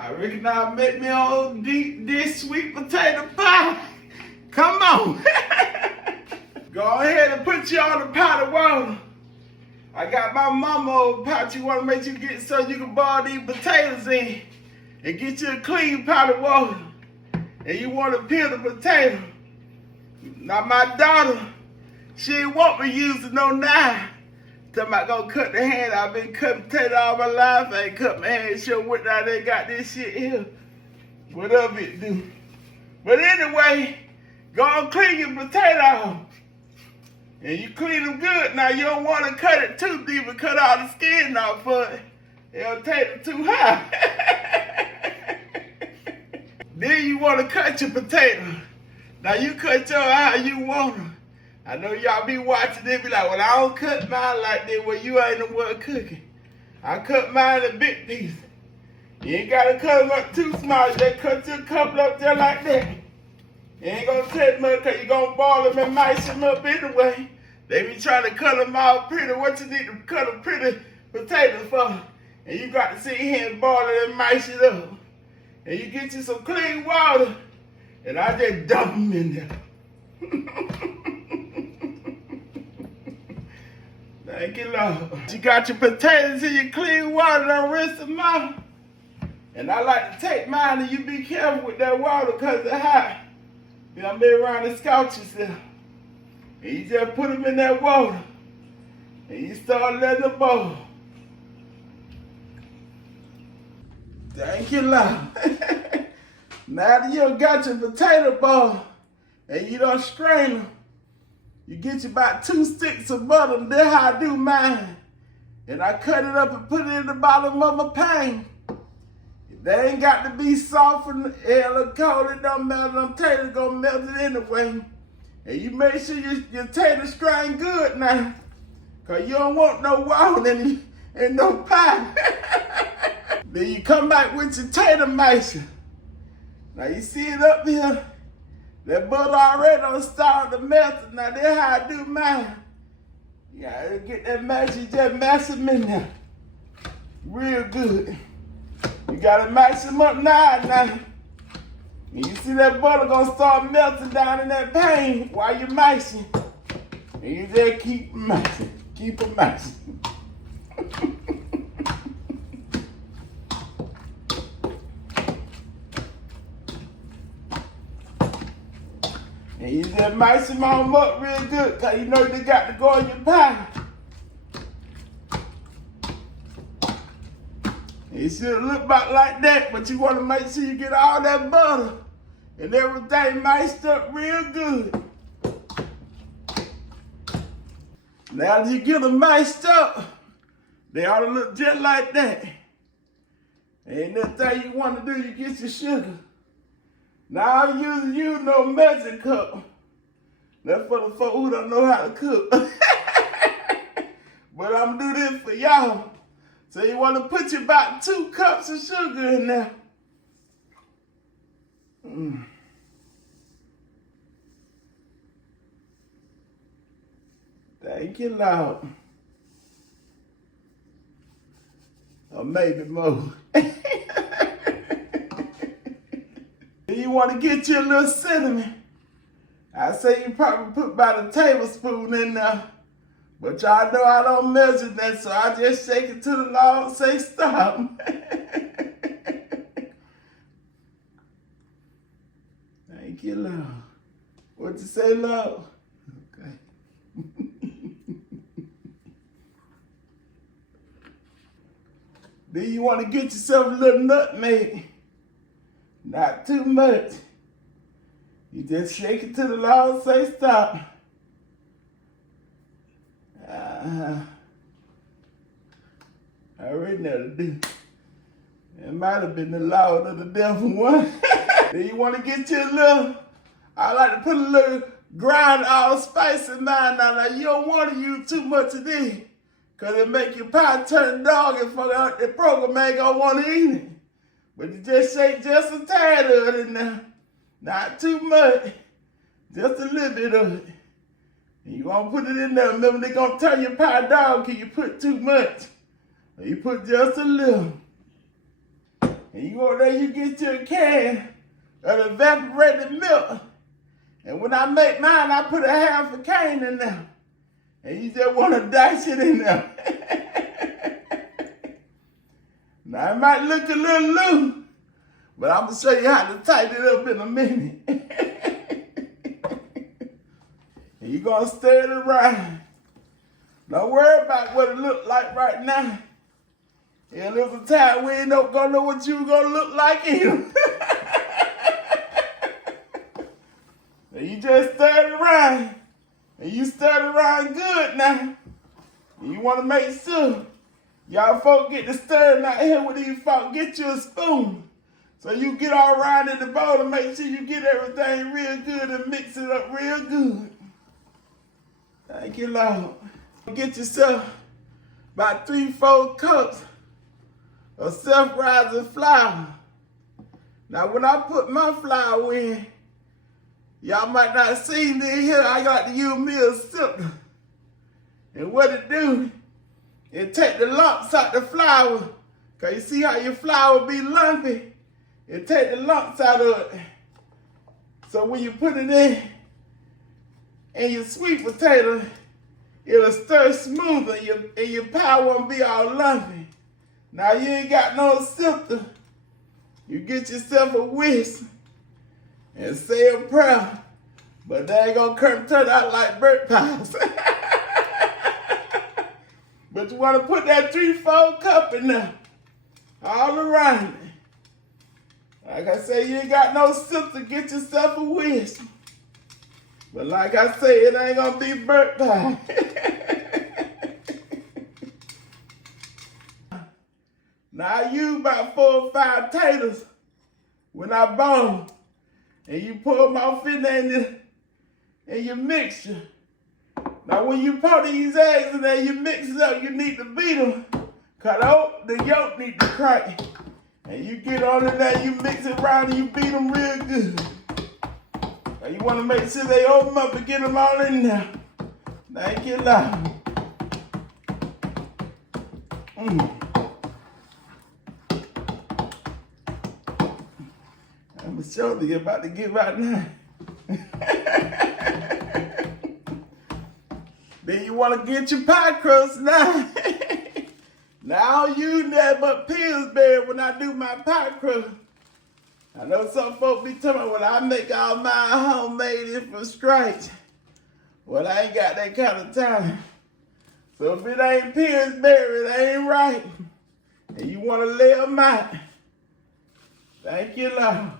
I reckon I'll make me a old deep dish sweet potato pie. Come on. Go ahead and put you on the pot of water. I got my mama old pot you want to make you get so you can boil these potatoes in and get you a clean pot of water. And you want to peel the potato. Now my daughter, she ain't want me using no knife. Talking about gonna cut the hand. I've been cutting potato all my life. I ain't cut my hand. Show what now they got this shit here. Whatever it do. But anyway, go and clean your potato off. And you clean them good. Now you don't want to cut it too deep and cut all the skin off for it. It'll take it too high. Then you want to cut your potato. Now you cut your how you want them. I know y'all be watching, they be like, well, I don't cut mine like that. Well, you ain't the one cooking. I cut mine in big pieces. You ain't got to cut them up too small. You just cut your couple up there like that. You ain't going to take much because you're going to boil them and mash them up anyway. They be trying to cut them all pretty. What you need to cut a pretty potato for? And you got to sit here and boil it and mash it up. And you get you some clean water. And I just dump them in there. Thank you, Lord. You got your potatoes in your clean water, don't rinse them out. And I like to take mine, and you be careful with that water because it's hot. You know, be around the scotch yourself. And you just put them in that water. And you start letting them boil. Thank you, Lord. Now that you got your potato boiled, and you don't strain them, you get you about 2 sticks of butter, and that's how I do mine. And I cut it up and put it in the bottom of my pan. They ain't got to be soft and hell or cold, it don't melt, them taters gonna melt it anyway. And you make sure your taters strain good now, cause you don't want no water and no pie. Then you come back with your tater masher. Now you see it up here? That butter already done started to melt. Now that's how I do mine. You gotta get that masher, just mash them in there. Real good. You gotta mash them up now. And you see that butter gonna start melting down in that pan while you're mashing. And you just keep mashing, keep it mashing. And you just mash them all up real good, cause you know they got to go in your pie. It should look about like that, but you want to make sure you get all that butter and everything mashed up real good. Now that you get them mashed up, they ought to look just like that. And that thing you want to do, you get your sugar. Now I'm using no measuring cup. That's for the folk who don't know how to cook. But I'm gonna do this for y'all. So you want to put you about 2 cups of sugar in there. Thank you, Lord. Or maybe more. You want to get you a little cinnamon. I say you probably put about a tablespoon in there. But y'all know I don't measure that, so I just shake it to the Lord and say stop. Thank you, Lord. What you say, Lord? Okay. Then you want to get yourself a little nutmeg. Not too much. You just shake it to the Lord and say stop. I already know to do. It might have been the Lord or the devil one. Then you want to get you a little, I like to put a little grind allspice in mine. Now you don't want to use too much of this, because it make your pie turn dog and the program ain't going to want to eat it. But you just shake just a tad of it in there. Not too much. Just a little bit of it. And you want to put it in there. Remember, they're going to turn your pie dog if you put too much. Or you put just a little. And you go there, you get your can of evaporated milk. And when I make mine, I put a half a cane in there. And you just want to dice it in there. Now, it might look a little loose, but I'm going to show you how to tighten it up in a minute. And you're going to stir it around. Don't worry about what it looks like right now. And there's a time we ain't gonna know what you gonna look like either. And you just stir it around. And you stir it around good now. And you wanna make sure y'all folk get to stirring out here with these folk. Get you a spoon. So you get all around in the bowl and make sure you get everything real good and mix it up real good. Thank you, Lord. Get yourself about 3-4 cups of self-rising flour. Now, when I put my flour in, y'all might not see me here. I got to use me a sifter. And what it do, it take the lumps out the flour. Cause you see how your flour be lumpy? It take the lumps out of it. So when you put it in your sweet potato, it'll stir smoother and your pie won't be all lumpy. Now you ain't got no sifter. You get yourself a whisk and say a prayer, but they ain't gonna turn out like Bert pies. But you wanna put that 3-4 cup in there, all around it. Like I say, you ain't got no sifter, get yourself a whisk. But like I say, it ain't gonna be Bert pie. Now I use about 4 or 5 taters when I bone, and you pour them off in there in your mixture. Now when you pour these eggs in there, you mix it up, you need to beat them, cause the yolk need to crack. And you get on in there, you mix it around and you beat them real good. Now you want to make sure they open up and get them all in there. Thank you, Lord. I'm surely about to give out now. Then you want to get your pie crust now. Now I don't use that but Ms.Bert when I do my pie crust. I know some folks be talking about, well, I make all mine homemade and from scratch. Well, I ain't got that kind of time. So if it ain't Ms.Bert, it ain't right. And you want to lay them out. Thank you, Lord.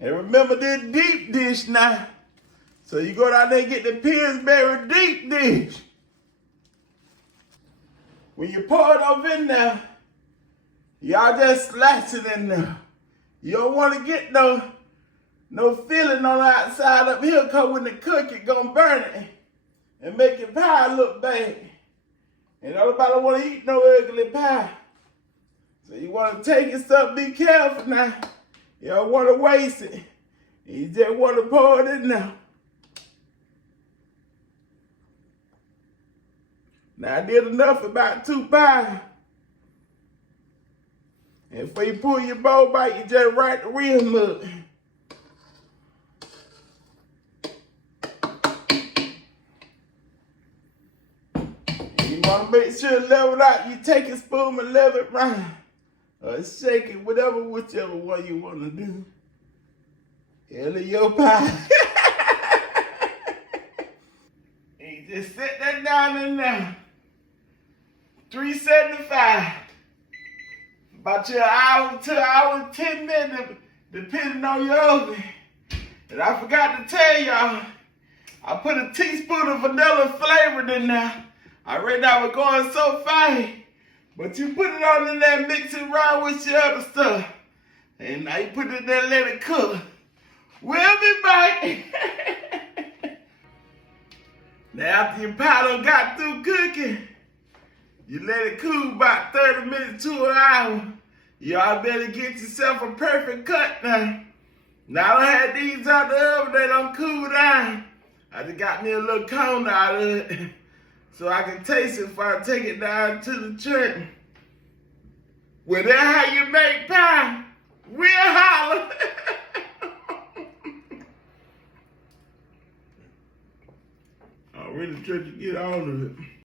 And remember this deep dish now. So you go down there and get the Ms.Bert deep dish. When you pour it over in there, y'all just slash it in there. You don't want to get no filling on the outside up here, because when they cook it, gonna burn it and make your pie look bad. And nobody want to eat no ugly pie. So you want to take your stuff, be careful now. You don't want to waste it. You just want to pour it in there. Now I did enough about 2 pies. And before you pull your bowl back, you just write the rim up. You want to make sure it level out. You take a spoon and level it round. Or shake it, whichever one you want to do. Hell of your pie. And you just set that down in there. 375. About your hour to hour, 10 minutes, depending on your oven. And I forgot to tell y'all, I put a teaspoon of vanilla flavoring in there. I read that was going so fine. But you put it on in there, mix it around with your other stuff. And now you put it in there and let it cook. We'll be back. Now after your pie done got through cooking, you let it cool about 30 minutes to an hour. Y'all better get yourself a perfect cut now. Now I had these out the oven, they don't cool down. I just got me a little cone out of it so I can taste it before I take it down to the church. Well, that's how you make pie. We'll holler. I really tried to get all of it.